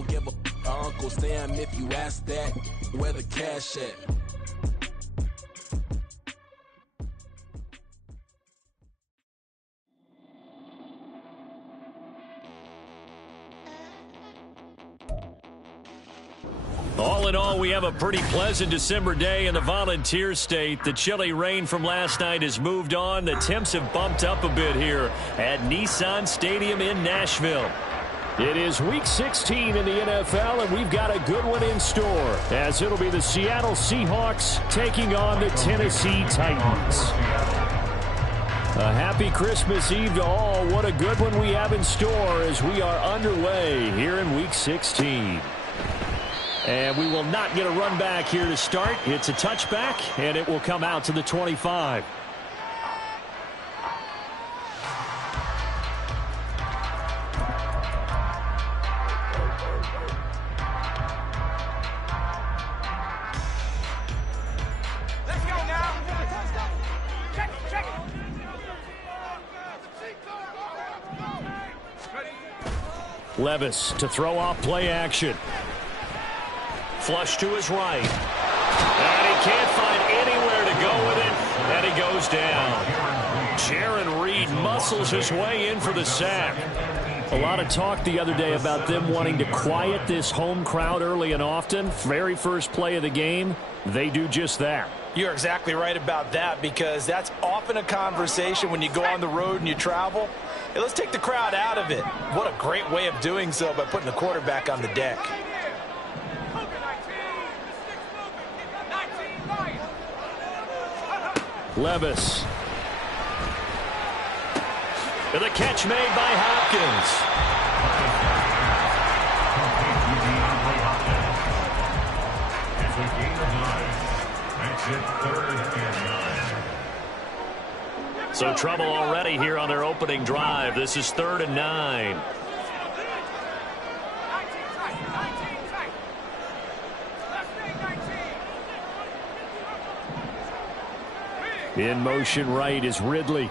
don't give a Uncle Sam if you ask that. Where the cash at? All in all, we have a pretty pleasant December day in the Volunteer State. The chilly rain from last night has moved on. The temps have bumped up a bit here at Nissan Stadium in Nashville. It is Week 16 in the NFL, and we've got a good one in store, as it'll be the Seattle Seahawks taking on the Tennessee Titans. A happy Christmas Eve to all. What a good one we have in store as we are underway here in Week 16. And we will not get a run back here to start. It's a touchback, and it will come out to the 25. Let's go now. Check it, check it. Levis to throw off play action. Flush to his right. And he can't find anywhere to go with it. And he goes down. Jaron Reed muscles his way in for the sack. A lot of talk the other day about them wanting to quiet this home crowd early and often. Very first play of the game, they do just that. You're exactly right about that, because that's often a conversation when you go on the road and you travel. Hey, let's take the crowd out of it. What a great way of doing so by putting the quarterback on the deck. Levis. And the catch made by Hopkins. So trouble already here on their opening drive. This is 3rd and 9. In motion right is Ridley.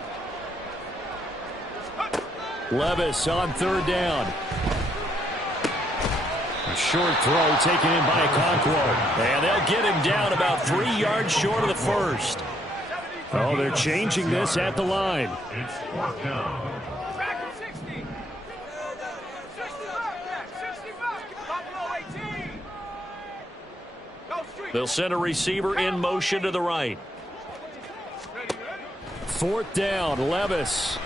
Levis on 3rd down. A short throw taken in by Okonkwo. And they'll get him down about 3 yards short of the first. Oh, they're changing this at the line. It's 4th down. They'll send a receiver in motion to the right. 4th down, Levis.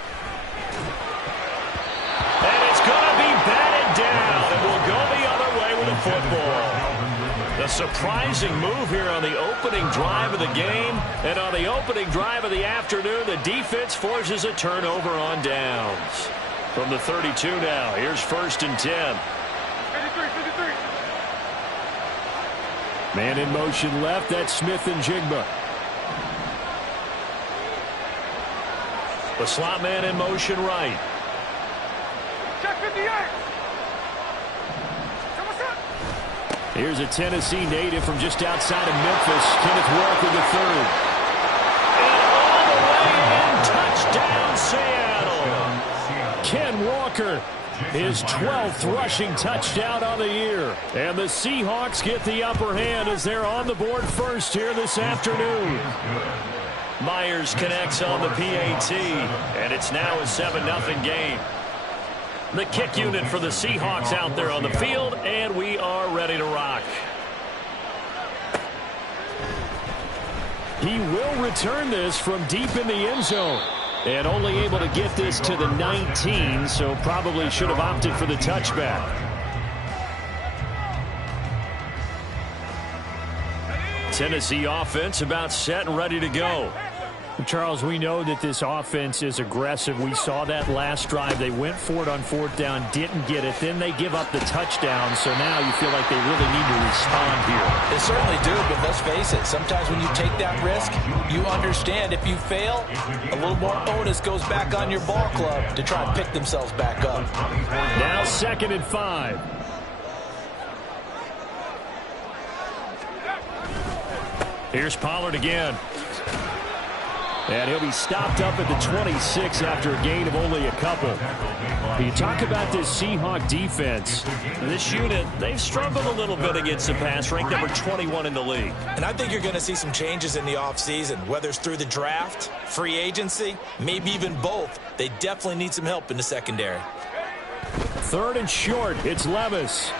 And it's going to be batted down. It will go the other way with the football. A surprising move here on the opening drive of the game. And on the opening drive of the afternoon, the defense forces a turnover on downs. From the 32 now, here's 1st and 10. 53. Man in motion left, that's Smith and Jigba. The slot man in motion right. Check 58. Here's a Tennessee native from just outside of Memphis, Kenneth Walker III. And all the way in, touchdown Seattle. Ken Walker, his 12th rushing touchdown on the year. And the Seahawks get the upper hand as they're on the board first here this afternoon. Myers connects on the PAT, and it's now a 7-0 game. The kick unit for the Seahawks out there on the field, and we are ready to rock. He will return this from deep in the end zone. And only able to get this to the 19, so probably should have opted for the touchback. Tennessee offense about set and ready to go. Charles, we know that this offense is aggressive. We saw that last drive. They went for it on 4th down, didn't get it. Then they give up the touchdown, so now you feel like they really need to respond here. They certainly do, but let's face it. Sometimes when you take that risk, you understand if you fail, a little more onus goes back on your ball club to try and pick themselves back up. Now 2nd and 5. Here's Pollard again. And he'll be stopped up at the 26 after a gain of only a couple. You talk about this Seahawk defense. This unit, they've struggled a little bit against the pass, ranked number 21 in the league. And I think you're going to see some changes in the offseason, whether it's through the draft, free agency, maybe even both. They definitely need some help in the secondary. 3rd and short. It's Levis.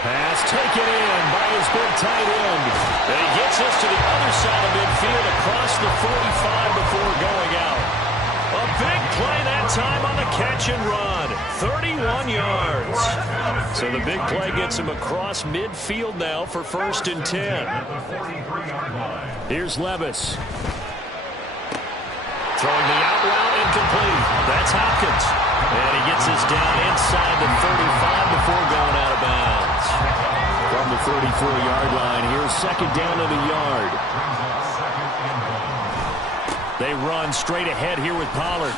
Pass taken in by his big tight end. And he gets us to the other side of midfield across the 45 before going out. A big play that time on the catch and run. 31 yards. So the big play gets him across midfield now for 1st and 10. Here's Levis. Throwing the out route incomplete. That's Hopkins. And he gets us down inside the 35 before going out of bounds. From the 34-yard line, here's 2nd down and a yard. They run straight ahead here with Pollard.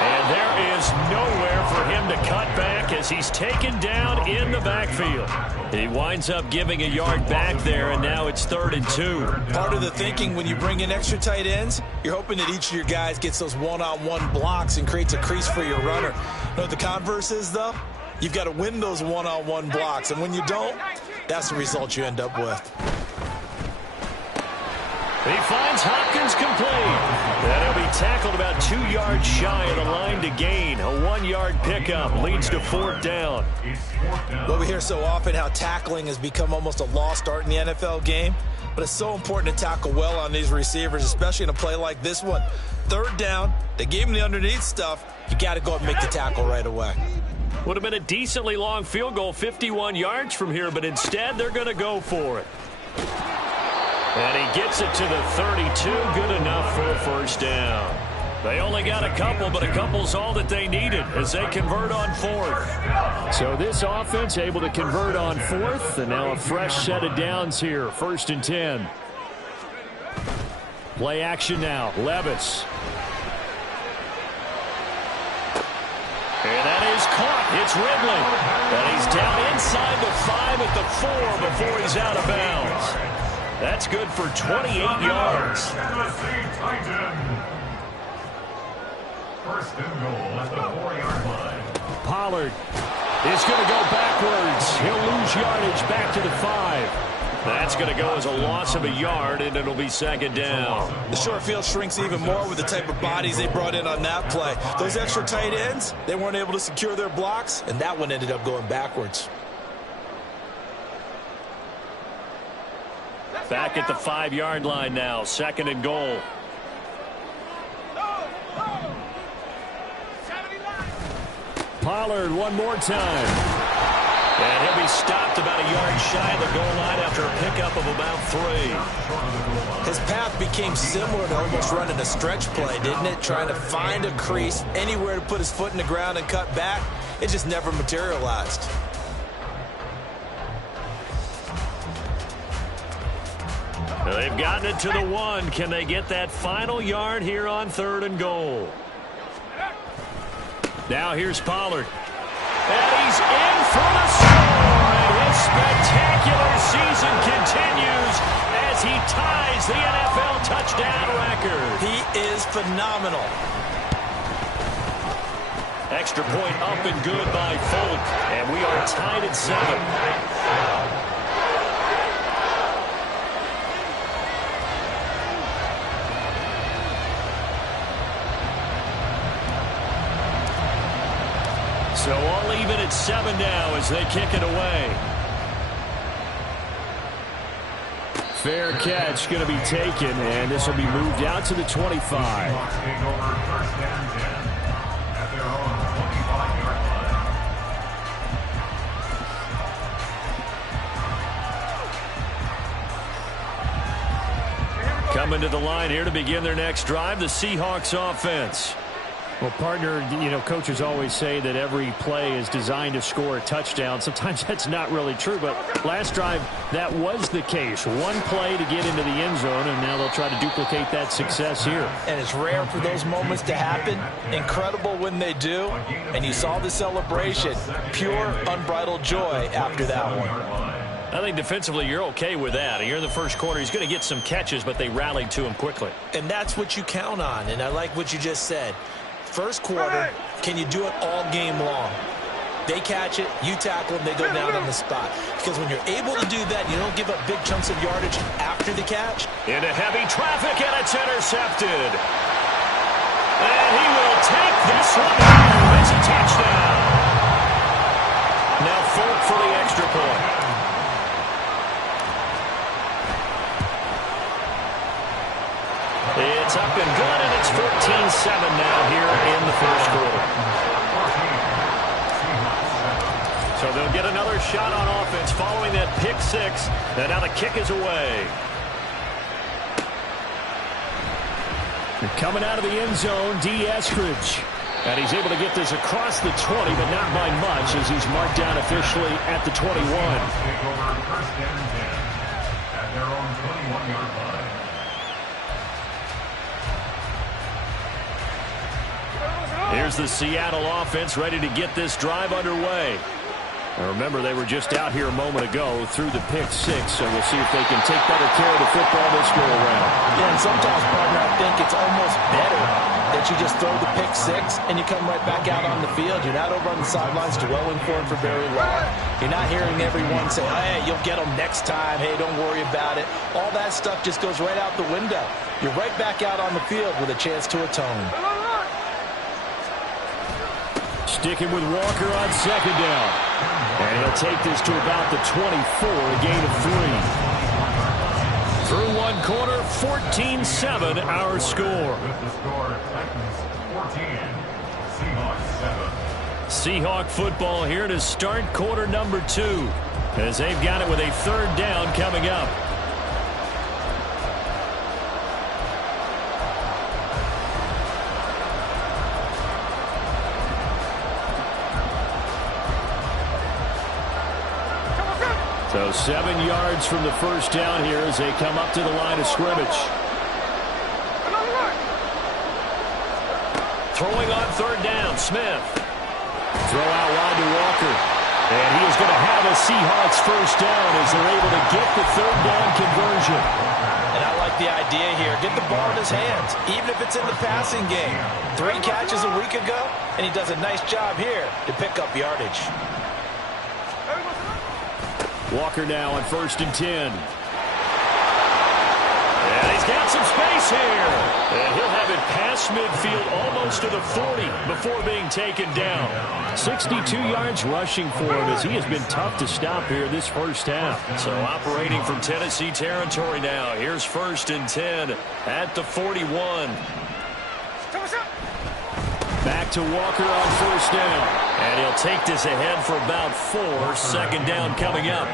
And there is nowhere for him to cut back as he's taken down in the backfield. He winds up giving a yard back there, and now it's 3rd and 2. Part of the thinking when you bring in extra tight ends, you're hoping that each of your guys gets those one-on-one blocks and creates a crease for your runner. You know what the converse is, though? You've got to win those one-on-one blocks, and when you don't, that's the result you end up with. He finds Hopkins complete. And he'll be tackled about 2 yards shy of the line to gain. A 1-yard pickup leads to 4th down. Well, we hear so often how tackling has become almost a lost art in the NFL game. But it's so important to tackle well on these receivers, especially in a play like this one. 3rd down, they gave him the underneath stuff. You got to go and make the tackle right away. Would have been a decently long field goal, 51 yards from here, but instead they're going to go for it. And he gets it to the 32, good enough for a 1st down. They only got a couple, but a couple's all that they needed as they convert on 4th. So this offense able to convert on 4th, and now a fresh set of downs here, 1st and 10. Play action now, Levis. And that is caught. It's Ridley. And he's down inside the 5 at the 4 before he's out of bounds. That's good for 28 yards. 1st and goal at the 4-yard line. Pollard is going to go backwards. He'll lose yardage back to the 5. That's going to go as a loss of a yard, and it'll be 2nd down. The short field shrinks even more with the type of bodies they brought in on that play. Those extra tight ends, they weren't able to secure their blocks, and that one ended up going backwards. Back at the 5-yard line now, 2nd and goal. Pollard one more time. And he'll be stopped about a yard shy of the goal line after a pickup of about 3. His path became similar to almost running a stretch play, didn't it? Trying to find a crease, anywhere to put his foot in the ground and cut back. It just never materialized. They've gotten it to the 1. Can they get that final yard here on 3rd and goal? Now here's Pollard. And he's in for the score. And his spectacular season continues as he ties the NFL touchdown record. He is phenomenal. Extra point up and good by Folk. And we are tied at 7. So all even at 7 now as they kick it away. Fair catch going to be taken, and this will be moved out to the 25. Coming to the line here to begin their next drive, the Seahawks offense. Well, partner, coaches always say that every play is designed to score a touchdown. Sometimes that's not really true, but last drive, that was the case. One play to get into the end zone, and now they'll try to duplicate that success here. And it's rare for those moments to happen. Incredible when they do. And you saw the celebration. Pure, unbridled joy after that one. I think defensively you're okay with that. Here in the first quarter, he's going to get some catches, but they rallied to him quickly. And that's what you count on, and I like what you just said. First quarter, can you do it all game long? They catch it, you tackle them, they go down on the spot. Because when you're able to do that, you don't give up big chunks of yardage after the catch. Into heavy traffic, and it's intercepted. And he will take this one. It's a touchdown. Now Folk for the extra point. It's up and good, and it's 14-7 now here in the first quarter. So they'll get another shot on offense following that pick six. And now the kick is away. Coming out of the end zone, D. Eskridge. And he's able to get this across the 20, but not by much as he's marked down officially at the 21. First down and 10 at their own 21-yard line. Here's the Seattle offense ready to get this drive underway. Now remember, they were just out here a moment ago through the pick six, so we'll see if they can take better care of the football this go around. Yeah, and sometimes, partner, I think it's almost better that you just throw the pick six and you come right back out on the field. You're not over on the sidelines dwelling for it for very long. You're not hearing everyone say, hey, you'll get them next time. Hey, don't worry about it. All that stuff just goes right out the window. You're right back out on the field with a chance to atone. Sticking with Walker on second down. And he'll take this to about the 24, a gain of 3. Through one quarter, 14-7, our score. With the score, Titans 14, Seahawks 7. Seahawk football here to start quarter number 2, as they've got it with a third down coming up. So 7 yards from the first down here as they come up to the line of scrimmage. Throwing on third down, Smith. Throw out wide to Walker. And he is going to have a Seahawks first down as they're able to get the third down conversion. And I like the idea here. Get the ball in his hands, even if it's in the passing game. 3 catches a week ago, and he does a nice job here to pick up yardage. Walker now on 1st and 10. And he's got some space here. And he'll have it past midfield almost to the 40 before being taken down. 62 yards rushing for him as he has been tough to stop here this first half. So operating from Tennessee territory now. Here's 1st and 10 at the 41. Back to Walker on 1st down. And he'll take this ahead for about 4. 2nd down coming up.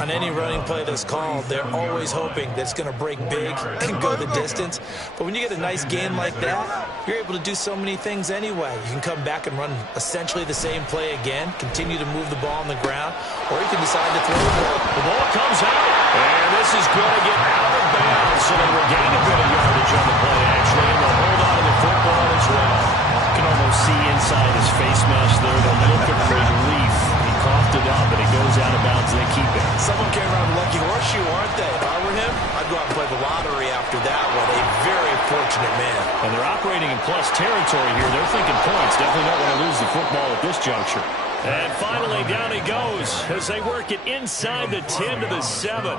On any running play that's called, they're always hoping that it's going to break big and go the distance. But when you get a nice gain like that, you're able to do so many things anyway. You can come back and run essentially the same play again, continue to move the ball on the ground, or you can decide to throw the ball. The ball comes out, and this is going to get out of bounds. So they will gain a bit of yardage on the play, actually, and they'll hold on to the football as well. You can almost see inside his face mask there the look of relief. He coughed it up, and it goes out of bounds, and they keep it. Someone came around with lucky horseshoe, aren't they? If I were him, I'd go out and play the lottery after that one. A very fortunate man. And they're operating in plus territory here. They're thinking points. Definitely don't want to lose the football at this juncture. And finally, down he goes as they work it inside the 10 to the 7.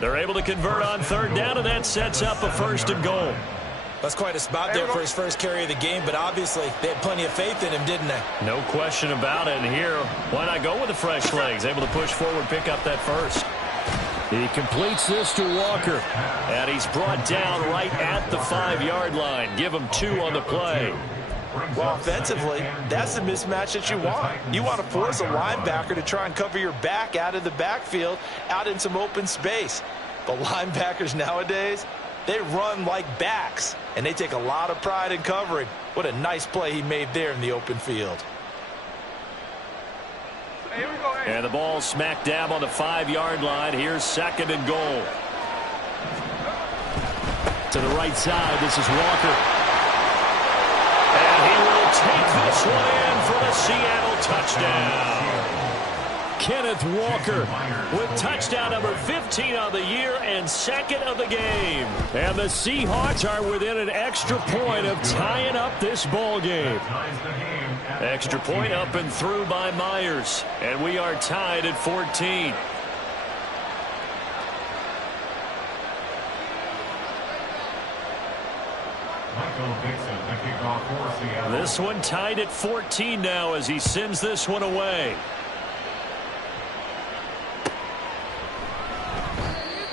They're able to convert on third down, and that sets up a 1st and goal. That's quite a spot there for his first carry of the game, but obviously they had plenty of faith in him, didn't they? No question about it. And here, why not go with the fresh legs? Able to push forward, pick up that first. He completes this to Walker. And he's brought down right at the 5-yard line. Give him 2 on the play. Well, offensively, that's the mismatch that you want. You want to force a linebacker to try and cover your back out of the backfield, out in some open space. But linebackers nowadays, they run like backs, and they take a lot of pride in covering. What a nice play he made there in the open field. And the ball smack dab on the 5-yard line. Here's 2nd and goal. To the right side, this is Walker. And he will take this one in for the Seattle touchdown. Kenneth Walker with touchdown number 15 on the year and second of the game. And the Seahawks are within an extra point of tying up this ball game. Extra point up and through by Myers. And we are tied at 14. This one tied at 14 now as he sends this one away.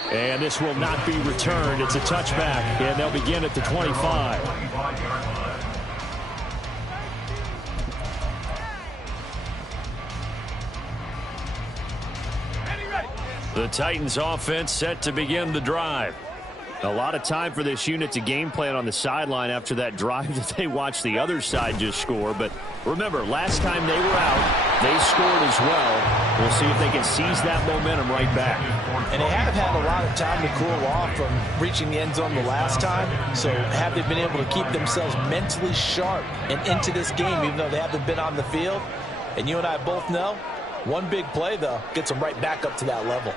And this will not be returned. It's a touchback, and they'll begin at the 25. The Titans offense set to begin the drive. A lot of time for this unit to game plan on the sideline after that drive that they watched the other side just score. But remember, last time they were out, they scored as well. We'll see if they can seize that momentum right back. And they haven't had a lot of time to cool off from reaching the end zone the last time. So have they been able to keep themselves mentally sharp and into this game, even though they haven't been on the field? And you and I both know, one big play, though, gets them right back up to that level.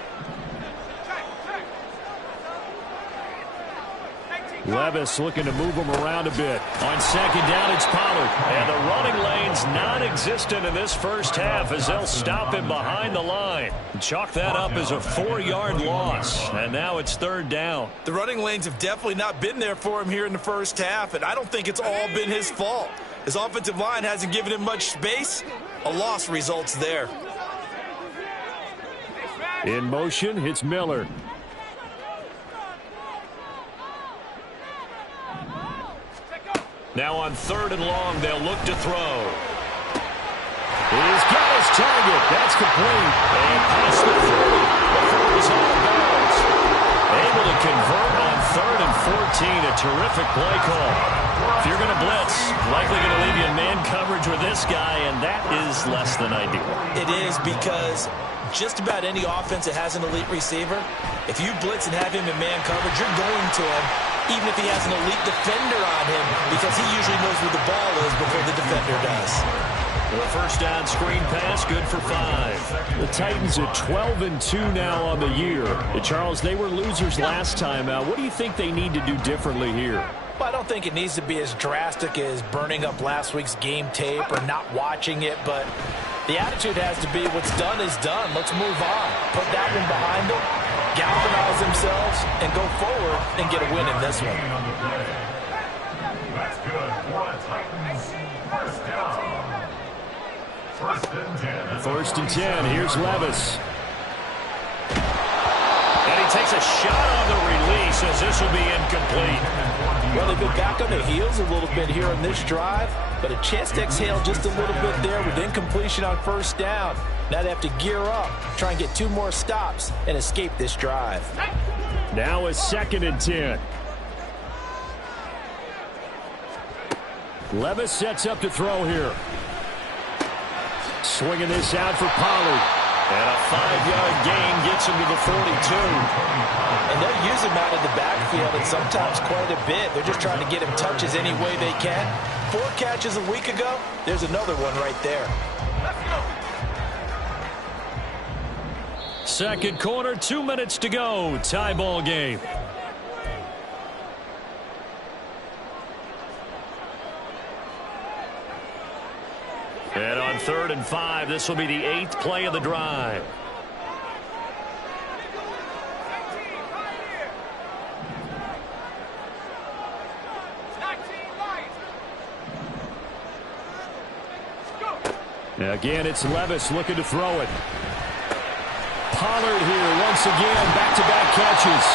Levis looking to move them around a bit. On second down, it's Pollard. And the running lane's non-existent in this first half as they'll stop him behind the line. Chalk that up as a 4-yard loss. And now it's third down. The running lanes have definitely not been there for him here in the first half, and I don't think it's all been his fault. His offensive line hasn't given him much space. A loss results there. In motion, it's Miller. Now on third and long, they'll look to throw. He's got his target. That's complete. And past the 30. Before he's out of bounds. Able to convert on third and 14. A terrific play call. If you're going to blitz, likely going to leave you in man coverage with this guy, and that is less than ideal. It is, because just about any offense that has an elite receiver, if you blitz and have him in man coverage, you're going to him, even if he has an elite defender on him, because he usually knows where the ball is before the defender does. The first down screen pass, good for 5. The Titans are 12-2 now on the year. Charles, they were losers last time out. What do you think they need to do differently here? Well, I don't think it needs to be as drastic as burning up last week's game tape or not watching it, but the attitude has to be what's done is done. Let's move on. Put that one behind them, galvanize themselves, and go forward and get a win in this one. That's good for the Titans. First down. First and 10. Here's Levis. And he takes a shot on the release as this will be incomplete. Well, they've been back on their heels a little bit here on this drive, but a chance to exhale just a little bit there with incompletion on first down. Now they have to gear up, try and get 2 more stops, and escape this drive. Now a second and 10. Levis sets up to throw here. Swinging this out for Pollard. And a 5-yard gain gets him to the 42. And they'll use him out of the backfield, and sometimes quite a bit. They're just trying to get him touches any way they can. 4 catches a week ago, there's another one right there. Second quarter, 2 minutes to go. Tie ball game. And on third and 5, this will be the 8th play of the drive. Again, it's Levis looking to throw it. Pollard here once again, back-to-back catches.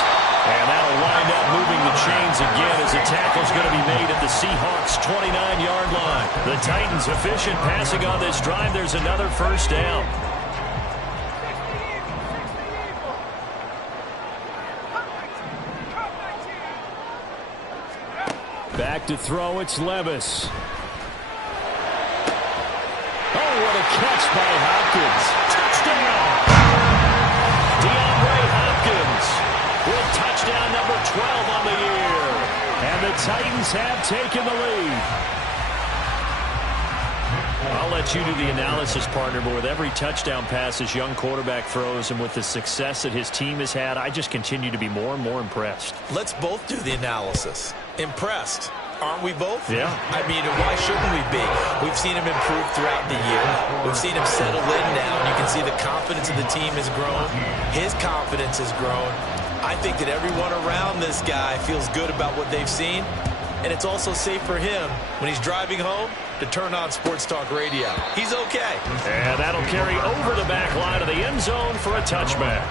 And that'll wind up moving the chains again as the tackle's going to be made at the Seahawks' 29-yard line. The Titans efficient passing on this drive. There's another first down. Back to throw, it's Levis. Oh, what a catch by Hopkins. Touchdown! DeAndre Hopkins with touchdown number 12 on the year. And the Titans have taken the lead. I'll let you do the analysis, partner, but with every touchdown pass this young quarterback throws and with the success that his team has had, I just continue to be more and more impressed. Let's both do the analysis. Impressed. Aren't we both? Yeah. I mean, why shouldn't we be? We've seen him improve throughout the year. We've seen him settle in now, and you can see the confidence of the team has grown. His confidence has grown. I think that everyone around this guy feels good about what they've seen, and it's also safe for him when he's driving home to turn on Sports Talk Radio. He's okay. And that'll carry over the back line of the end zone for a touchback.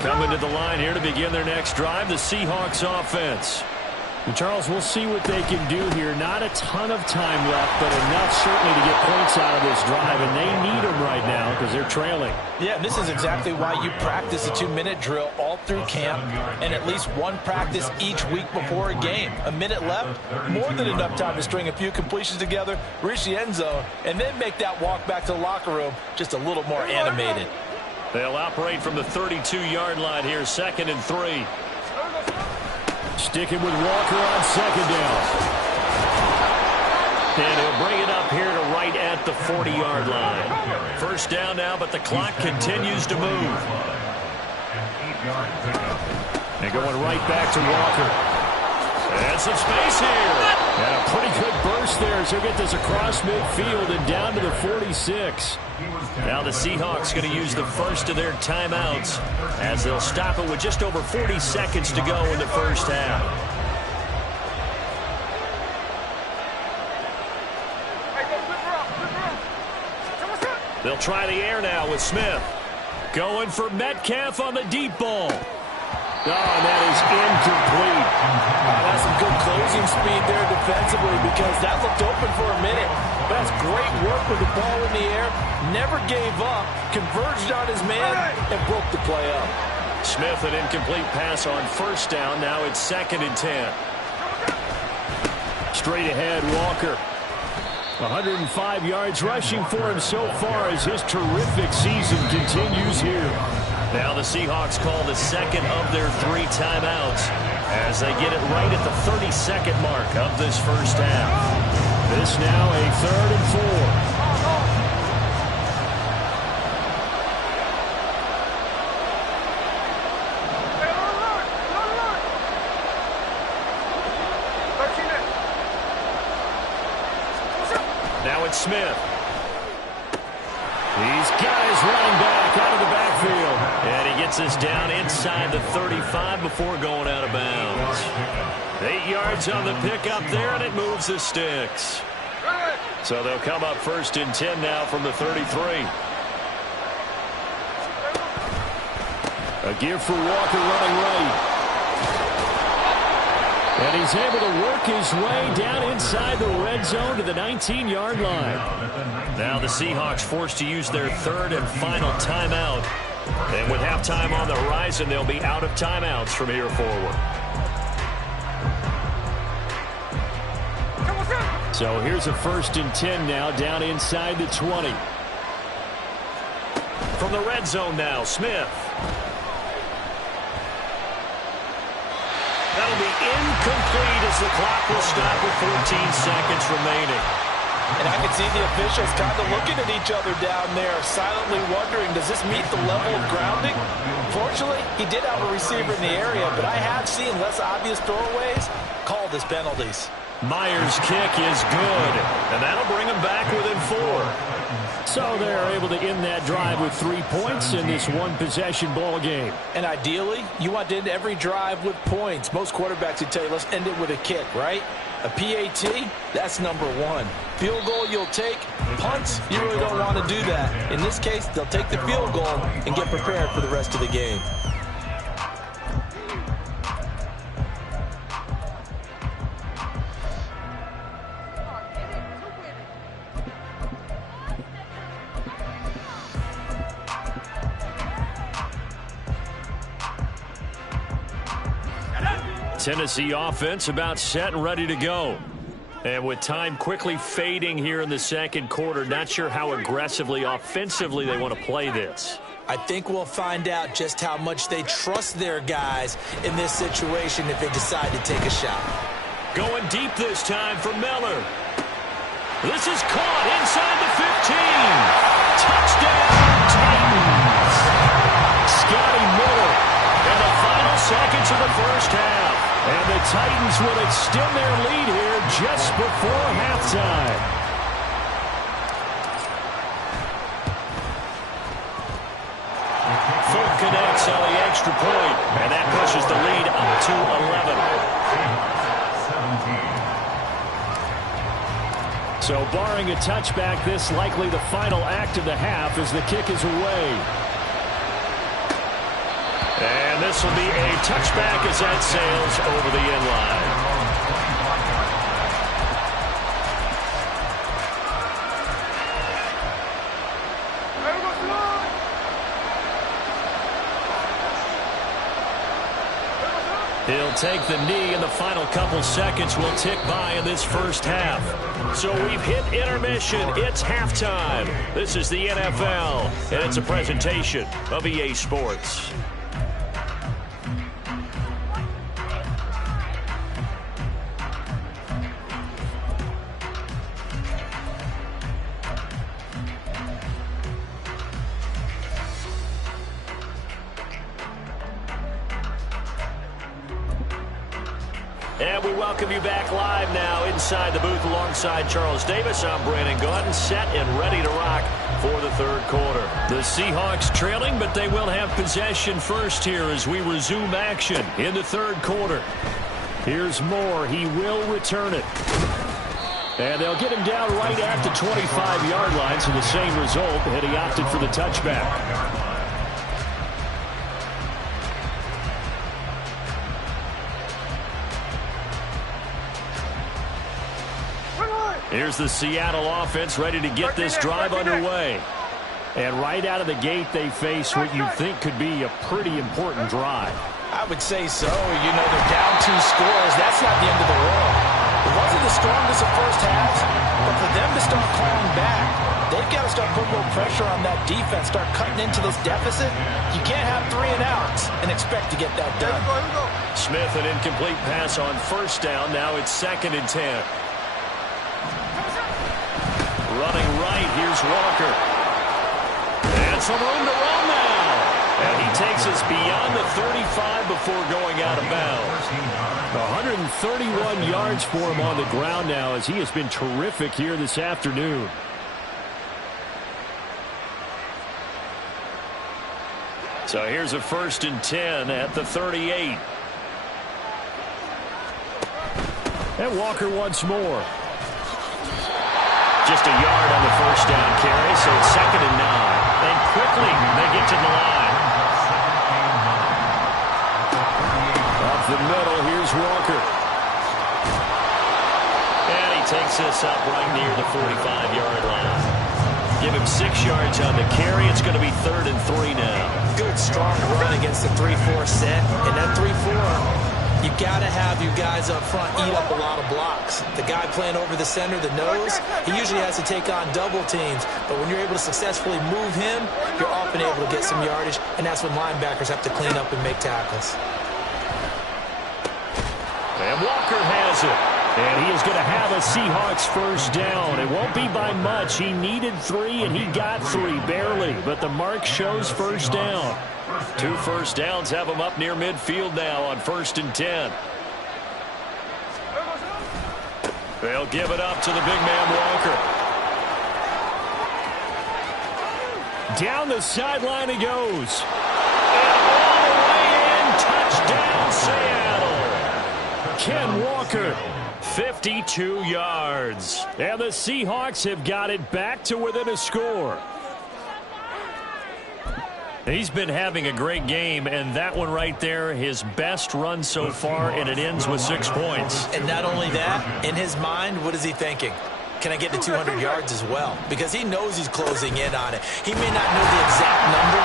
Coming to the line here to begin their next drive, the Seahawks offense. And Charles, we'll see what they can do here. Not a ton of time left, but enough certainly to get points out of this drive, and they need them right now because they're trailing. Yeah, this is exactly why you practice a 2-minute drill all through camp and at least one practice each week before a game. A minute left, more than enough time to string a few completions together, reach the end zone, and then make that walk back to the locker room just a little more animated. They'll operate from the 32-yard line here, 2nd and 3. Sticking with Walker on 2nd down. And he'll bring it up here to right at the 40-yard line. 1st down now, but the clock continues to move. And going right back to Walker. And some space here. And a pretty good burst there as he'll get this across midfield and down to the 46. Now the Seahawks going to use the first of their timeouts as they'll stop it with just over 40 seconds to go in the first half. They'll try the air now with Smith. Going for Metcalf on the deep ball. Oh, and that is incomplete. That's some good closing speed there defensively because that looked open for a minute. But that's great work with the ball in the air. Never gave up, converged on his man, and broke the play up. Smith, an incomplete pass on 1st down. Now it's 2nd and 10. Straight ahead, Walker. 105 yards rushing for him so far as his terrific season continues here. Now the Seahawks call the 2nd of their 3 timeouts as they get it right at the 32nd mark of this first half. This now a 3rd and 4. Now it's Smith. These guys running back out of the backfield. And he gets us down inside the 35 before going out of bounds. 8 yards on the pickup there, and it moves the sticks. So they'll come up 1st and 10 now from the 33. A give for Walker running right. And he's able to work his way down inside the red zone to the 19-yard line. Now the Seahawks forced to use their 3rd and final timeout. And with halftime on the horizon, they'll be out of timeouts from here forward. So here's a 1st and 10 now down inside the 20. From the red zone now, Smith. That'll be incomplete as the clock will stop with 14 seconds remaining. And I can see the officials kind of looking at each other down there, silently wondering, does this meet the level of grounding? Fortunately, he did have a receiver in the area, but I have seen less obvious throwaways called as penalties. Myers' kick is good, and that'll bring him back within 4. So they're able to end that drive with 3 points in this one-possession ball game. And ideally, you want to end every drive with points. Most quarterbacks would tell you, let's end it with a kick, right? A PAT, that's number 1. Field goal you'll take. Punts, you really don't want to do that. In this case, they'll take the field goal and get prepared for the rest of the game. Tennessee offense about set and ready to go. And with time quickly fading here in the 2nd quarter, not sure how aggressively, offensively they want to play this. I think we'll find out just how much they trust their guys in this situation if they decide to take a shot. Going deep this time for Miller. This is caught inside the 15. Touchdown, Titans. Scotty Miller in the final seconds of the first half. And the Titans will extend their lead here just before halftime. Fulton connects on the extra point, and that pushes the lead up to 11. So barring a touchback, this likely the final act of the half as the kick is away. And this will be a touchback as that sails over the end line. He'll take the knee, and the final couple seconds will tick by in this first half. So we've hit intermission. It's halftime. This is the NFL, and it's a presentation of EA Sports. And we welcome you back live now inside the booth alongside Charles Davis. I'm Brandon Gaudin, set and ready to rock for the third quarter. The Seahawks trailing, but they will have possession first here as we resume action in the third quarter. Here's Moore. He will return it. And they'll get him down right at the 25-yard line, so the same result, and he opted for the touchback. Here's the Seattle offense ready to get this drive underway. And right out of the gate, they face what you think could be a pretty important drive. I would say so. You know, they're down 2 scores. That's not the end of the world. It wasn't the strongest of first halves, but for them to start clawing back, they've got to start putting a little pressure on that defense, start cutting into this deficit. You can't have 3 and outs and expect to get that done. Smith, an incomplete pass on first down. Now it's 2nd and 10. Running right, here's Walker. And some room to run now. And he takes us beyond the 35 before going out of bounds. 131 yards for him on the ground now as he has been terrific here this afternoon. So here's a 1st and 10 at the 38. And Walker once more. Just a yard on the first down carry, so it's 2nd and 9. And quickly they get to the line. Up the middle, here's Walker. And he takes this up right near the 45-yard line. Give him 6 yards on the carry. It's going to be 3rd and 3 now. Good, strong run against the 3-4 set. And that 3-4... you got to have you guys up front eat up a lot of blocks. The guy playing over the center, the nose, he usually has to take on double teams. But when you're able to successfully move him, you're often able to get some yardage, and that's when linebackers have to clean up and make tackles. And Walker has it. And he is going to have a Seahawks first down. It won't be by much. He needed 3, and he got 3, barely. But the mark shows first down. 2 first downs have him up near midfield now on 1st and 10. They'll give it up to the big man Walker. Down the sideline he goes. And all the way in, touchdown Seattle. Ken Walker. 52 yards. And the Seahawks have got it back to within a score. He's been having a great game, and that one right there, his best run so far, and it ends with 6 points. And not only that, in his mind, what is he thinking? Can I get to 200 yards as well? Because he knows he's closing in on it. He may not know the exact number,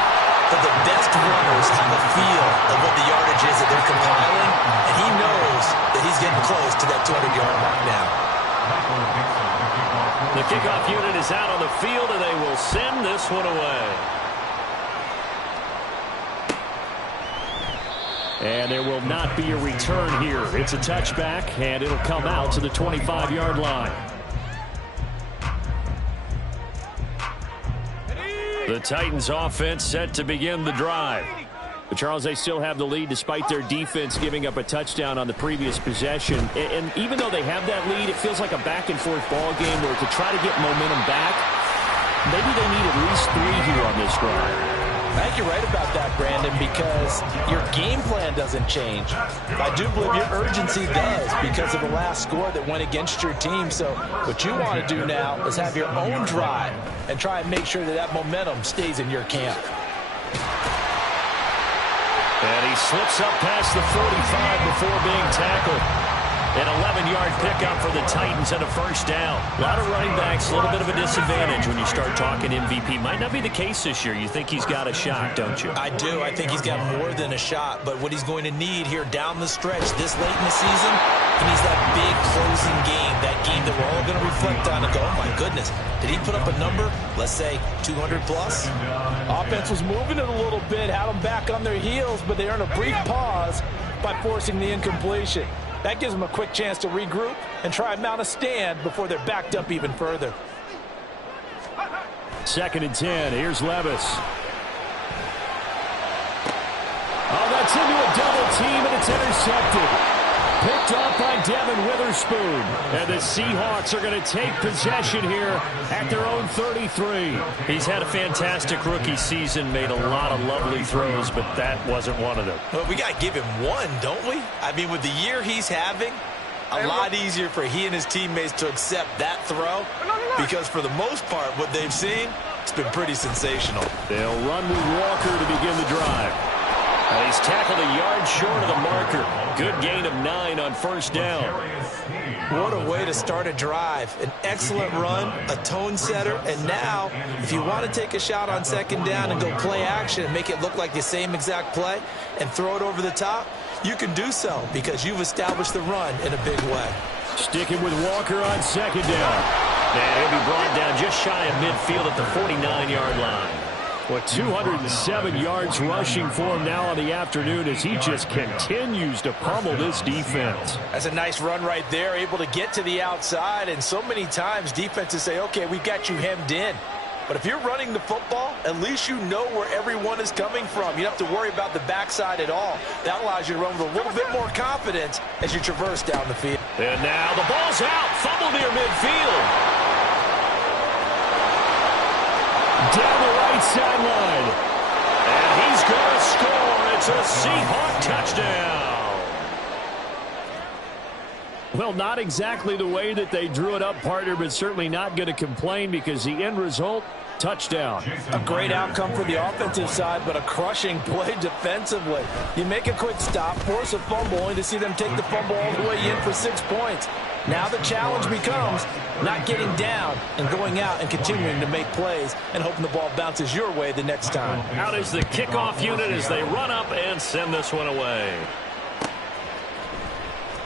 but the best runners have a feel of what the yardage is that they're compiling, and he knows that he's getting close to that 200-yard mark now. The kickoff unit is out on the field, and they will send this one away. And there will not be a return here. It's a touchback, and it'll come out to the 25-yard line. The Titans offense set to begin the drive. But Charles, they still have the lead despite their defense giving up a touchdown on the previous possession. And even though they have that lead, it feels like a back-and-forth ball game where to try to get momentum back, maybe they need at least 3 here on this drive. I think you're right about that, Brandon, because your game plan doesn't change. I do believe your urgency does because of the last score that went against your team. So what you want to do now is have your own drive and try and make sure that that momentum stays in your camp. And he slips up past the 45 before being tackled. An 11-yard pickup for the Titans and a first down. A lot of running backs, a little bit of a disadvantage when you start talking MVP. Might not be the case this year. You think he's got a shot, don't you? I do. I think he's got more than a shot. But what he's going to need here down the stretch this late in the season, he needs that big closing game, that game that we're all going to reflect on and go, oh, my goodness, did he put up a number, let's say, 200-plus? Offense was moving it a little bit, had them back on their heels, but they earned a brief pause by forcing the incompletion. That gives them a quick chance to regroup and try and mount a stand before they're backed up even further. 2nd and 10. Here's Levis. Oh, that's into a double team, and it's intercepted. Picked off by Devin Witherspoon. And the Seahawks are going to take possession here at their own 33. He's had a fantastic rookie season, made a lot of lovely throws, but that wasn't one of them. Well, we got to give him one, don't we? I mean, with the year he's having, a lot easier for he and his teammates to accept that throw because for the most part, what they've seen, it's been pretty sensational. They'll run with Walker to begin the drive. And he's tackled a yard short of the marker. Good gain of 9 on first down. What a way to start a drive. An excellent run, a tone setter, and now if you want to take a shot on 2nd down and go play action and make it look like the same exact play and throw it over the top, you can do so because you've established the run in a big way. Sticking with Walker on 2nd down. And he'll be brought down just shy of midfield at the 49-yard line. With 207 yards rushing for him now on the afternoon as he just continues to pummel this defense. That's a nice run right there, able to get to the outside, and so many times defenses say, okay, we got you hemmed in. But if you're running the football, at least you know where everyone is coming from. You don't have to worry about the backside at all. That allows you to run with a little bit more confidence as you traverse down the field. And now the ball's out, fumble near midfield. Down the right sideline. And he's going to score. It's a Seahawk touchdown. Well, not exactly the way that they drew it up, partner, but certainly not going to complain because the end result, touchdown. A great outcome for the offensive side, but a crushing play defensively. You make a quick stop, force a fumble, only to see them take the fumble all the way in for 6 points. Now the challenge becomes not getting down and going out and continuing to make plays and hoping the ball bounces your way the next time. Out is the kickoff unit as they run up and send this one away.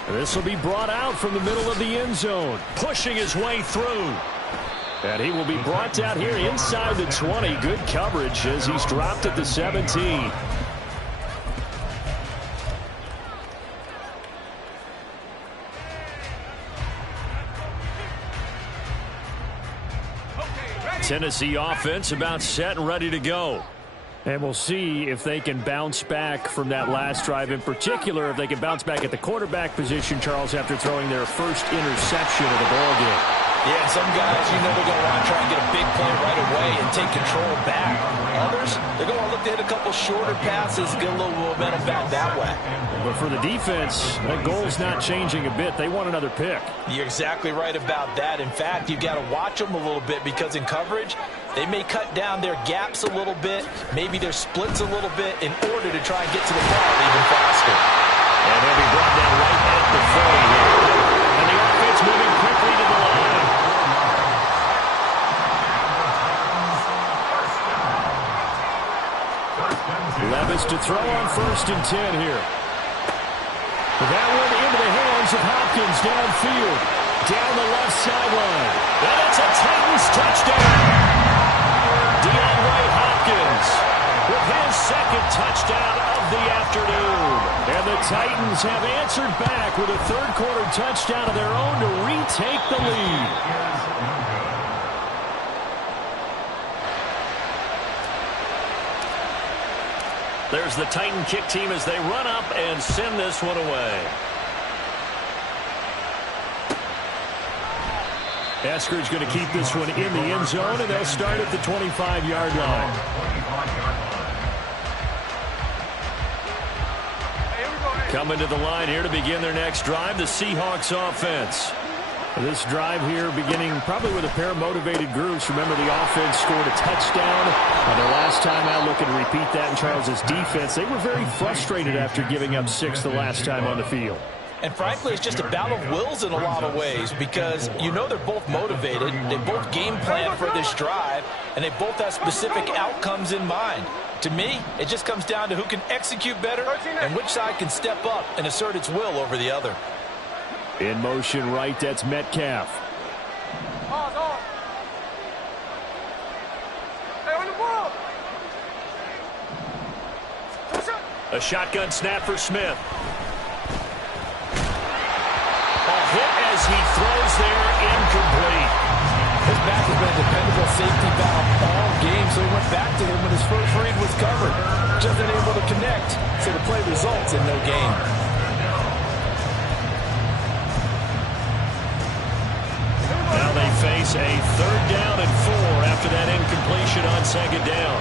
This will be brought out from the middle of the end zone. Pushing his way through. And he will be brought down here inside the 20. Good coverage as he's dropped at the 17. Tennessee offense about set and ready to go. And we'll see if they can bounce back from that last drive. In particular, if they can bounce back at the quarterback position, Charles, after throwing their first interception of the ball game. Yeah, some guys, you know, they're going to want to try and get a big play right away and take control back. Others, they're going to look to hit a couple shorter passes, get a little momentum back that way. But for the defense, that goal's not changing a bit. They want another pick. You're exactly right about that. In fact, you've got to watch them a little bit because in coverage, they may cut down their gaps a little bit, maybe their splits a little bit in order to try and get to the ball even faster. And they'll be brought down right at the 40 here. And the offense moving quickly to the line. Levis to throw on 1st and 10 here. That one into the hands of Hopkins downfield. Down the left sideline. And it's a Titans touchdown. DeAndre Hopkins with his 2nd touchdown of the afternoon. the Titans have answered back with a third-quarter touchdown of their own to retake the lead. There's the Titan kick team as they run up and send this one away. Esker's going to keep this one in the end zone, and they'll start at the 25-yard line. Coming to the line here to begin their next drive, the Seahawks offense. This drive here beginning probably with a pair of motivated groups. Remember, the offense scored a touchdown their last time out. Looking to repeat that in Charles's defense. They were very frustrated after giving up 6 the last time on the field. And frankly, it's just a battle of wills in a lot of ways because you know they're both motivated. They both game plan for this drive, and they both have specific outcomes in mind. To me, it just comes down to who can execute better and which side can step up and assert its will over the other. In motion right, that's Metcalf. A shotgun snap for Smith. A hit as he throws there, incomplete. His back has been a dependable safety valve all game, so he went back to him when his first read was covered. Just unable to connect, so the play results in no gain. Now they face a 3rd down and 4 after that incompletion on 2nd down.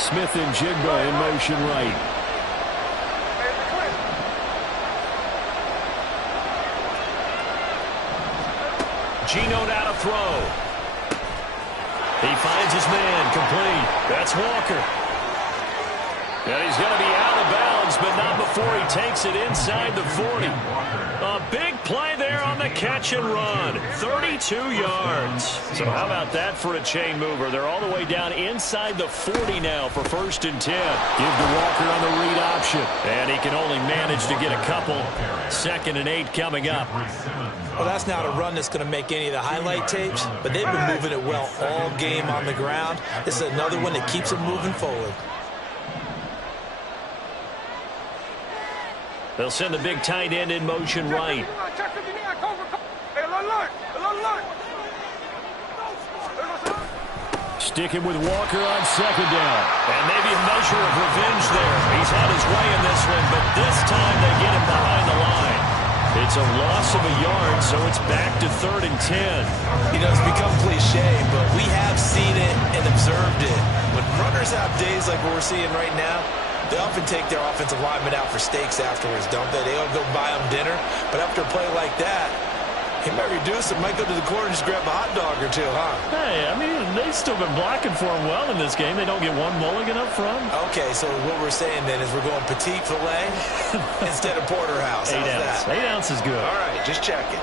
Smith and Jigba in motion right. Geno now to throw. He finds his man, complete. That's Walker. And he's going to be out of bounds, but not before he takes it inside the 40. A big play there on the catch and run. 32 yards. So how about that for a chain mover? They're all the way down inside the 40 now for 1st and 10. Give to Walker on the read option. And he can only manage to get a couple. 2nd and 8 coming up. Well, that's not a run that's going to make any of the highlight tapes, but they've been moving it well all game on the ground. This is another one that keeps them moving forward. They'll send the big tight end in motion right. Sticking with Walker on 2nd down. And maybe a measure of revenge there. He's had his way in this one, but this time they get him behind the line. It's a loss of a yard, so it's back to 3rd and 10. You know, it's become cliche, but we have seen it and observed it. When runners have days like what we're seeing right now, they often take their offensive linemen out for steaks afterwards, don't they? They all go buy them dinner. But after a play like that, he might reduce it, might go to the corner and just grab a hot dog or two, huh? Hey, I mean, they've still been blocking for him well in this game. They don't get one mulligan up front. Okay, so what we're saying then is we're going petite filet instead of porterhouse. 8 ounce. That? 8 ounce is good. All right, just checking.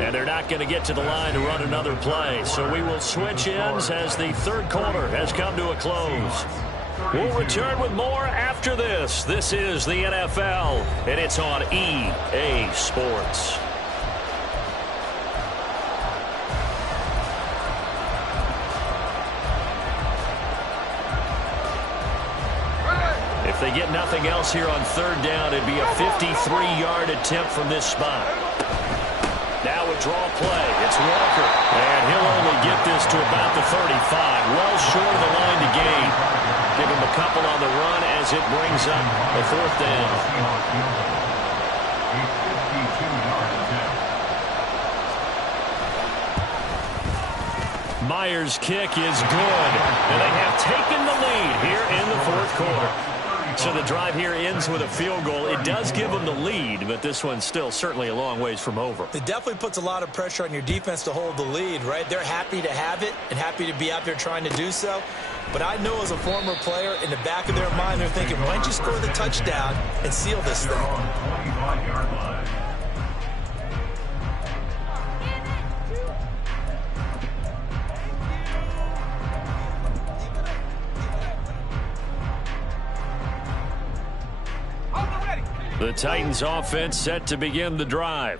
And they're not going to get to the line to run another play. So we will switch ends as the 3rd quarter has come to a close. We'll return with more after this. This is the NFL, and it's on EA Sports. If they get nothing else here on 3rd down, it'd be a 53-yard attempt from this spot. Now a draw play. It's Walker. And he'll only get this to about the 35. Well short of the line to gain. Give him a couple on the run as it brings up a 4th down. Myers' kick is good. And they have taken the lead here in the 4th quarter. So the drive here ends with a field goal. It does give them the lead, but this one's still certainly a long ways from over. It definitely puts a lot of pressure on your defense to hold the lead, right? They're happy to have it and happy to be out there trying to do so. But I know as a former player, in the back of their mind, they're thinking, why don't you score the touchdown and seal this thing? The Titans offense set to begin the drive.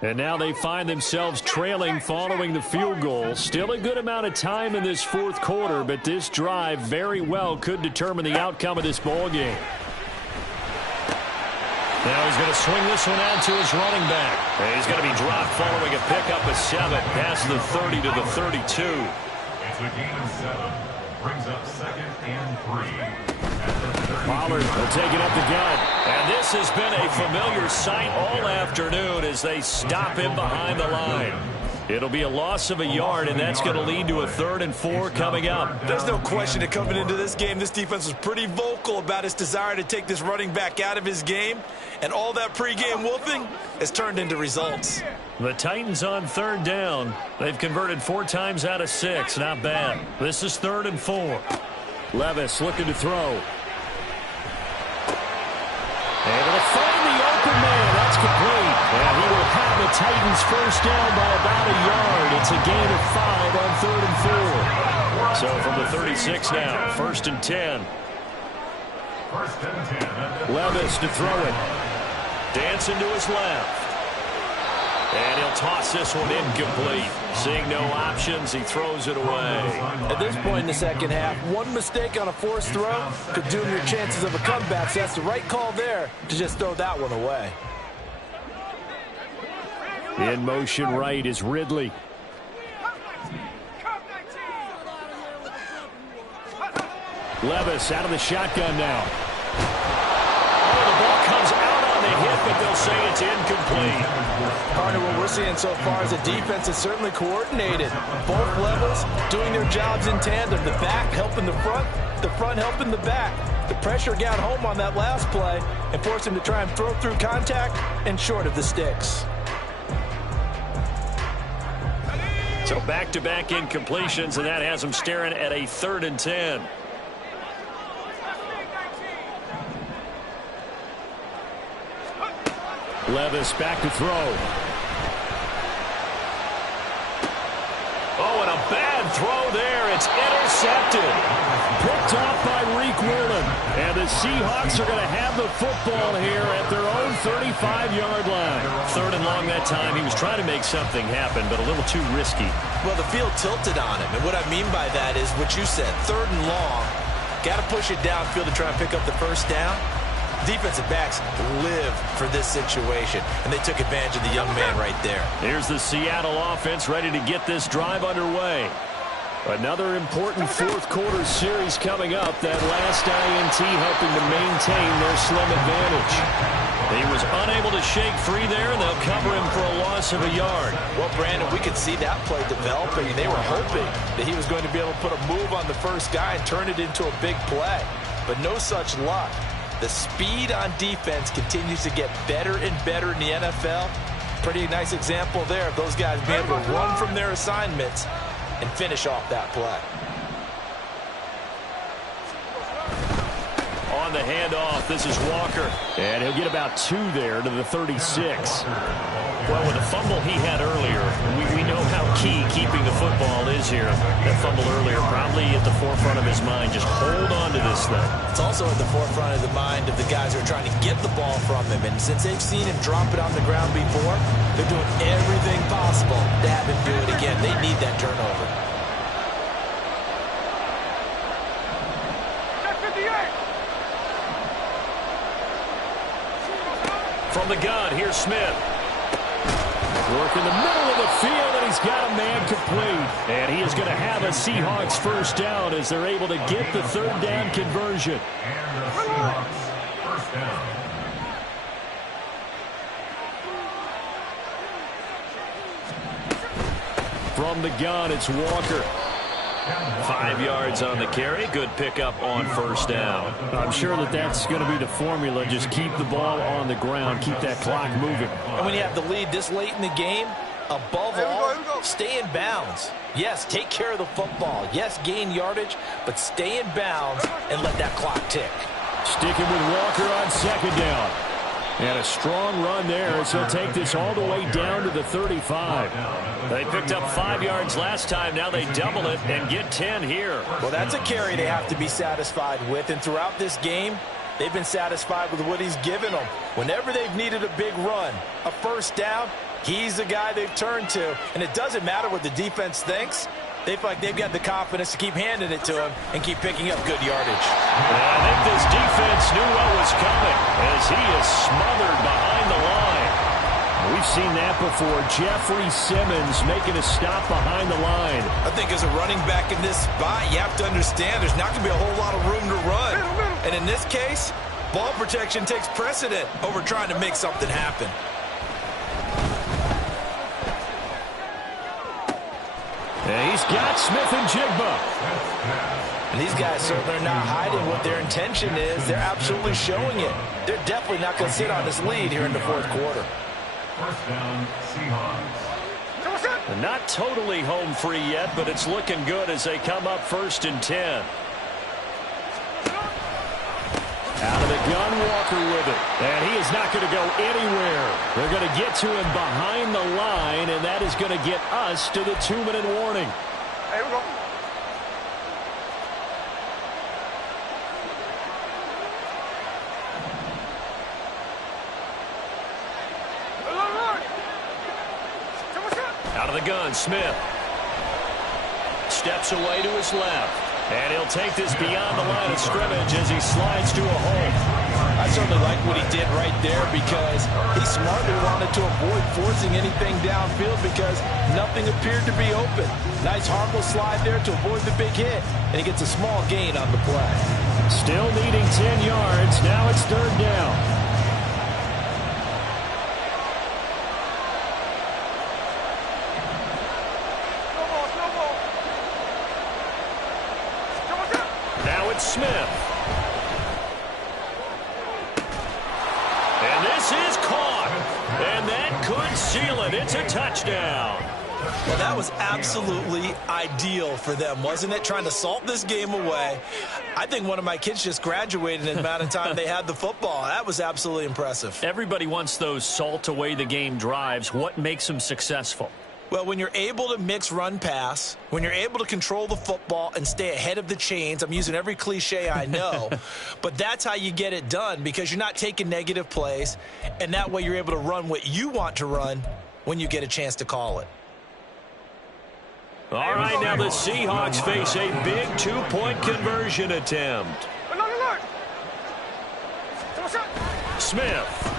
And now they find themselves trailing following the field goal. Still a good amount of time in this fourth quarter, but this drive very well could determine the outcome of this ball game. Now he's going to swing this one out to his running back. And he's going to be dropped following a pickup of 7 past the 30 to the 32. It's a gain of 7. Brings up 2nd and 3. Pollard will take it up the gut. And this has been a familiar sight all afternoon as they stop him behind the line. It'll be a loss of a yard, and that's going to lead to a 3rd and 4 coming up. There's no question that coming into this game, this defense was pretty vocal about its desire to take this running back out of his game. And all that pregame wolfing has turned into results. The Titans on 3rd down. They've converted 4 times out of 6. Not bad. This is 3rd and 4. Levis looking to throw. Able to find the open man. That's complete. And he will have the Titans first down by about a yard. It's a gain of 5 on 3rd and 4. So from the 36 now, 1st and 10. Levis to throw it. Dancing to his left. And he'll toss this one incomplete. Seeing no options, he throws it away. At this point in the second half, one mistake on a forced throw could doom your chances of a comeback. So that's the right call there to just throw that one away. In motion right is Ridley. Levis out of the shotgun now. Oh, the ball comes out on the hit, but they'll say it's incomplete. Partner, what we're seeing so far is a defense that's certainly coordinated. Both levels doing their jobs in tandem. The back helping the front helping the back. The pressure got home on that last play and forced him to try and throw through contact and short of the sticks. So back-to-back incompletions, and that has them staring at a 3rd and 10. Levis back to throw. Oh, and a bad throw there. It's intercepted. Picked off by Reek Woolen. And the Seahawks are going to have the football here at their own 35-yard line. 3rd and long that time. He was trying to make something happen, but a little too risky. Well, the field tilted on him. And what I mean by that is what you said. 3rd and long. Got to push it downfield to try and pick up the first down. Defensive backs live for this situation, and they took advantage of the young man right there. Here's the Seattle offense ready to get this drive underway. Another important fourth quarter series coming up. That last INT helping to maintain their slim advantage. He was unable to shake free there, and they'll cover him for a loss of a yard. Well, Brandon, we could see that play developing. They were hoping that he was going to be able to put a move on the first guy and turn it into a big play, but no such luck. The speed on defense continues to get better and better in the NFL. Pretty nice example there of those guys being able to run from their assignments and finish off that play. On the handoff, this is Walker. And he'll get about 2 there to the 36. Well, with the fumble he had earlier, we know how key keeping the football is here. That fumble earlier probably at the forefront of his mind. Just hold on to this thing. It's also at the forefront of the mind of the guys who are trying to get the ball from him. And since they've seen him drop it on the ground before, they're doing everything possible to have him do it again. They need that turnover. From the gun, here's Smith. Work in the middle of the field, and he's got a man complete. And he is going to have a Seahawks first down as they're able to get the 3rd down conversion. And the Seahawks first down. From the gun, it's Walker. 5 yards on the carry. Good pickup on first down. I'm sure that's going to be the formula. Just keep the ball on the ground. Keep that clock moving. And when you have the lead this late in the game, above all, stay in bounds. Yes, take care of the football. Yes, gain yardage, but stay in bounds and let that clock tick. Sticking with Walker on 2nd down. And a strong run there as he'll take this all the way down to the 35. They picked up 5 yards last time. Now they double it and get 10 here. Well, that's a carry they have to be satisfied with. And throughout this game, they've been satisfied with what he's given them. Whenever they've needed a big run, a first down, He's the guy they've turned to, and it doesn't matter what the defense thinks. They feel like they've got the confidence to keep handing it to him and keep picking up good yardage. I think this defense knew what was coming as he is smothered behind the line. We've seen that before. Jeffrey Simmons making a stop behind the line. I think as a running back in this spot, you have to understand there's not going to be a whole lot of room to run. And in this case, ball protection takes precedent over trying to make something happen. And he's got Smith and Jigba. And these guys certainly are not hiding what their intention is. They're absolutely showing it. They're definitely not going to sit on this lead here in the fourth quarter. First down, Seahawks. They're not totally home free yet, but it's looking good as they come up 1st and 10. Out of the gun, Walker with it. And he is not going to go anywhere. They're going to get to him behind the line, and that is going to get us to the 2-minute warning. Hey, we go. Out of the gun, Smith. Steps away to his left. And he'll take this beyond the line of scrimmage as he slides to a hole. I certainly like what he did right there because he smartly wanted to avoid forcing anything downfield because nothing appeared to be open. Nice harmless slide there to avoid the big hit, and he gets a small gain on the play. Still needing 10 yards. Now it's 3rd down. Smith. And this is caught. And that could seal it. It's a touchdown. Well, that was absolutely ideal for them, wasn't it? Trying to salt this game away. I think one of my kids just graduated in the amount of time they had the football. That was absolutely impressive. Everybody wants those salt away the game drives. What makes them successful? Well, when you're able to mix run-pass, when you're able to control the football and stay ahead of the chains, I'm using every cliche I know, but that's how you get it done because you're not taking negative plays, and that way you're able to run what you want to run when you get a chance to call it. All right, now the Seahawks face a big 2-point conversion attempt. Smith.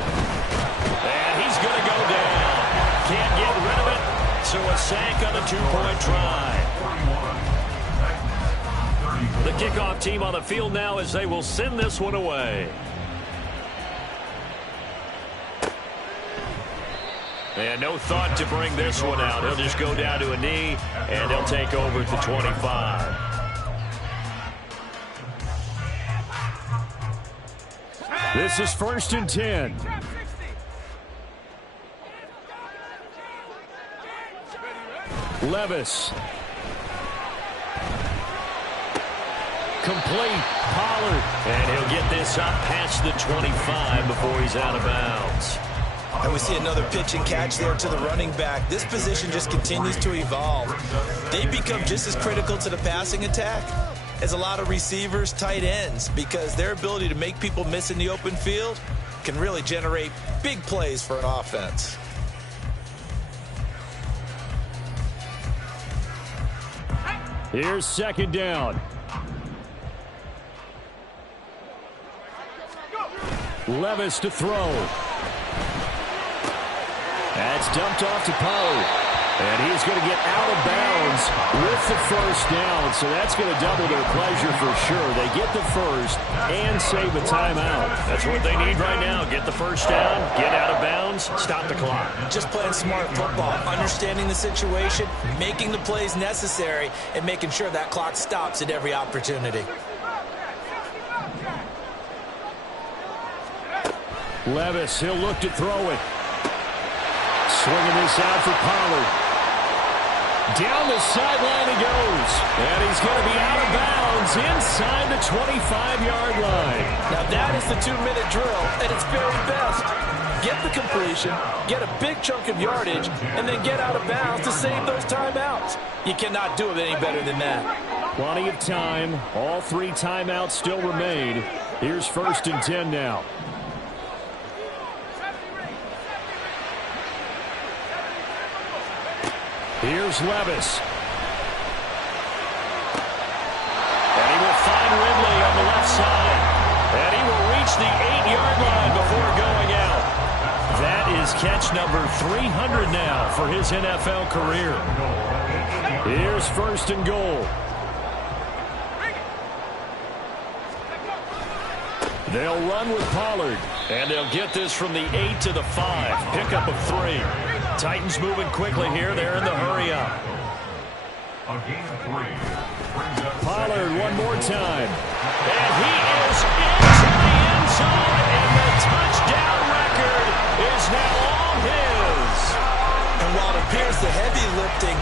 And he's going to go down. Can't get rid of it. So a sack on the 2-point try. The kickoff team on the field now as they will send this one away. And no thought to bring this one out. He'll just go down to a knee, and they'll take over at the 25. This is 1st and 10. Levis. Complete. Pollard. And he'll get this up past the 25 before he's out of bounds. And we see another pitch and catch there to the running back. This position just continues to evolve. They become just as critical to the passing attack as a lot of receivers, tight ends, because their ability to make people miss in the open field can really generate big plays for an offense. Here's 2nd down. Levis to throw. That's dumped off to Pollard. And he's going to get out of bounds with the 1st down. So that's going to double their pleasure for sure. They get the 1st and save a timeout. That's what they need right now. Get the 1st down, get out of bounds, stop the clock. Just playing smart football, understanding the situation, making the plays necessary, and making sure that clock stops at every opportunity. Levis, he'll look to throw it. Swinging this out for Pollard. Down the sideline he goes. And he's going to be out of bounds inside the 25-yard line. Now that is the 2-minute drill at its very best. Get the completion, get a big chunk of yardage, and then get out of bounds to save those timeouts. You cannot do it any better than that. Plenty of time. All 3 timeouts still remain. Here's 1st and 10 now. Here's Levis. And he will find Ridley on the left side. And he will reach the 8-yard line before going out. That is catch number 300 now for his NFL career. Here's 1st and goal. They'll run with Pollard. And they'll get this from the 8 to the 5. Pickup of 3. Titans moving quickly here. They're in the hurry up. Pollard one more time. And he is into the end zone. And the touchdown record is now all his. And while it appears the heavy lifting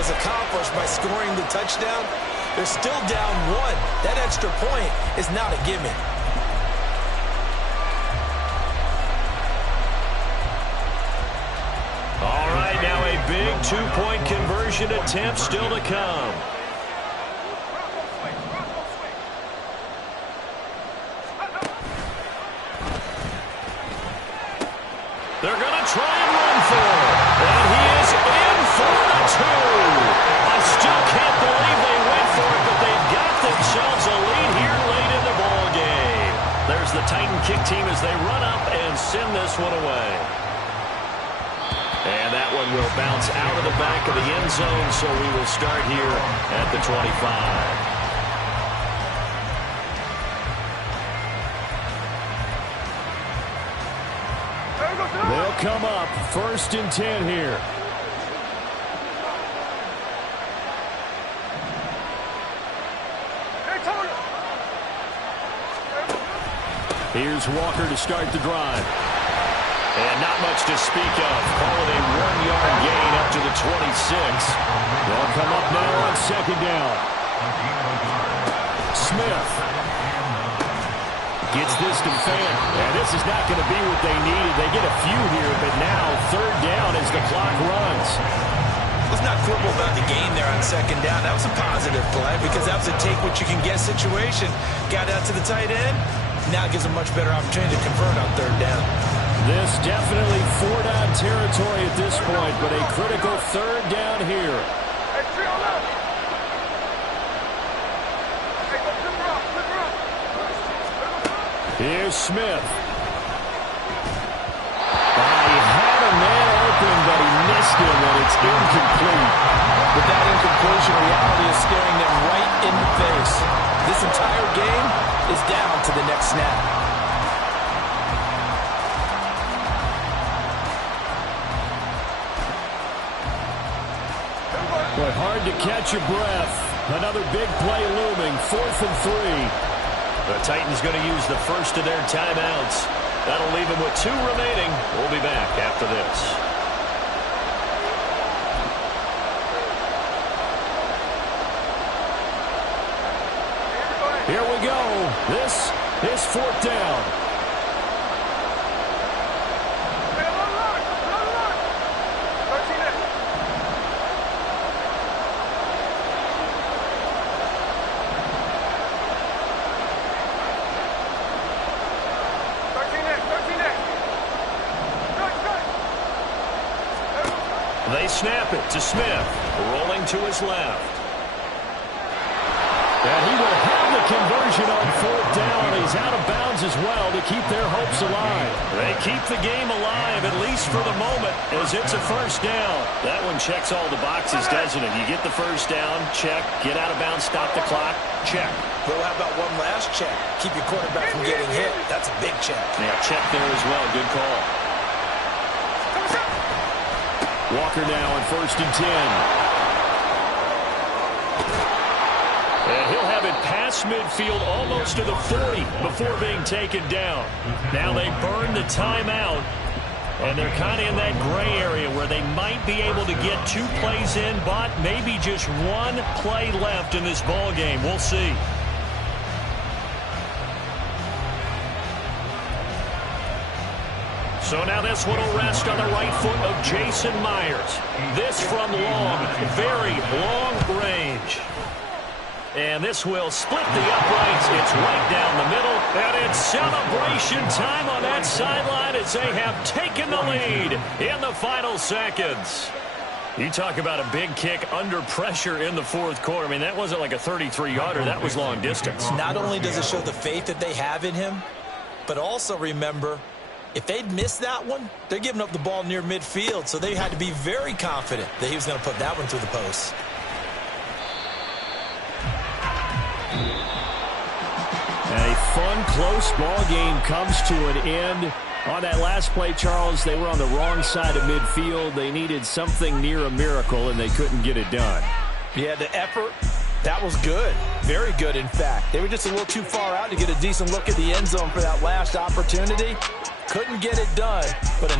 was accomplished by scoring the touchdown, they're still down 1. That extra point is not a gimme. All right, now a big 2-point conversion attempt still to come. They're going to try and run for it. And he is in for the 2. I still can't believe they went for it, but they've got themselves a lead here late in the ball game. There's the Titan kick team as they run up and send this one away. And that one will bounce out of the back of the end zone, so we will start here at the 25. They'll come up 1st and 10 here. Here's Walker to start the drive. And not much to speak of. Call it a 1-yard gain up to the 26. They'll come up now on 2nd down. Smith gets this to Fran. And this is not going to be what they needed. They get a few here, but now 3rd down as the clock runs. Let's not quibble about the game there on 2nd down. That was a positive play because that was a take-what-you-can-get situation. Got out to the tight end. Now it gives a much better opportunity to convert on 3rd down. This definitely 4-down territory at this point, but a critical 3rd down here. Here's Smith. He had a man open, but he missed him, and it's incomplete. But that incompletion reality is staring them right in the face. This entire game is down to the next snap. Boy, hard to catch your breath. Another big play looming, 4th and 3. The Titans going to use the first of their timeouts. That'll leave them with 2 remaining. We'll be back after this. Here we go. This is 4th down. They snap it to Smith, rolling to his left. And he will have the conversion on 4th down. He's out of bounds as well to keep their hopes alive. They keep the game alive, at least for the moment, as it's a 1st down. That one checks all the boxes, doesn't it? You get the 1st down, check. Get out of bounds, stop the clock, check. But how about one last check? Keep your quarterback from getting hit. That's a big check. Yeah, check there as well. Good call. Walker now on 1st and 10. And he'll have it past midfield almost to the 40 before being taken down. Now they burn the timeout, and they're kind of in that gray area where they might be able to get 2 plays in, but maybe just 1 play left in this ball game. We'll see. So now this one will rest on the right foot of Jason Myers. This from long, very long range. And this will split the uprights. It's right down the middle. And it's celebration time on that sideline as they have taken the lead in the final seconds. You talk about a big kick under pressure in the fourth quarter. I mean, that wasn't like a 33-yarder. That was long distance. Not only does it show the faith that they have in him, but also remember, if they'd missed that one, they're giving up the ball near midfield, so they had to be very confident that he was going to put that one through the post. A fun, close ball game comes to an end. On that last play, Charles, they were on the wrong side of midfield. They needed something near a miracle, and they couldn't get it done. Yeah, the effort, that was good. Very good, in fact. They were just a little too far out to get a decent look at the end zone for that last opportunity. Couldn't get it done, but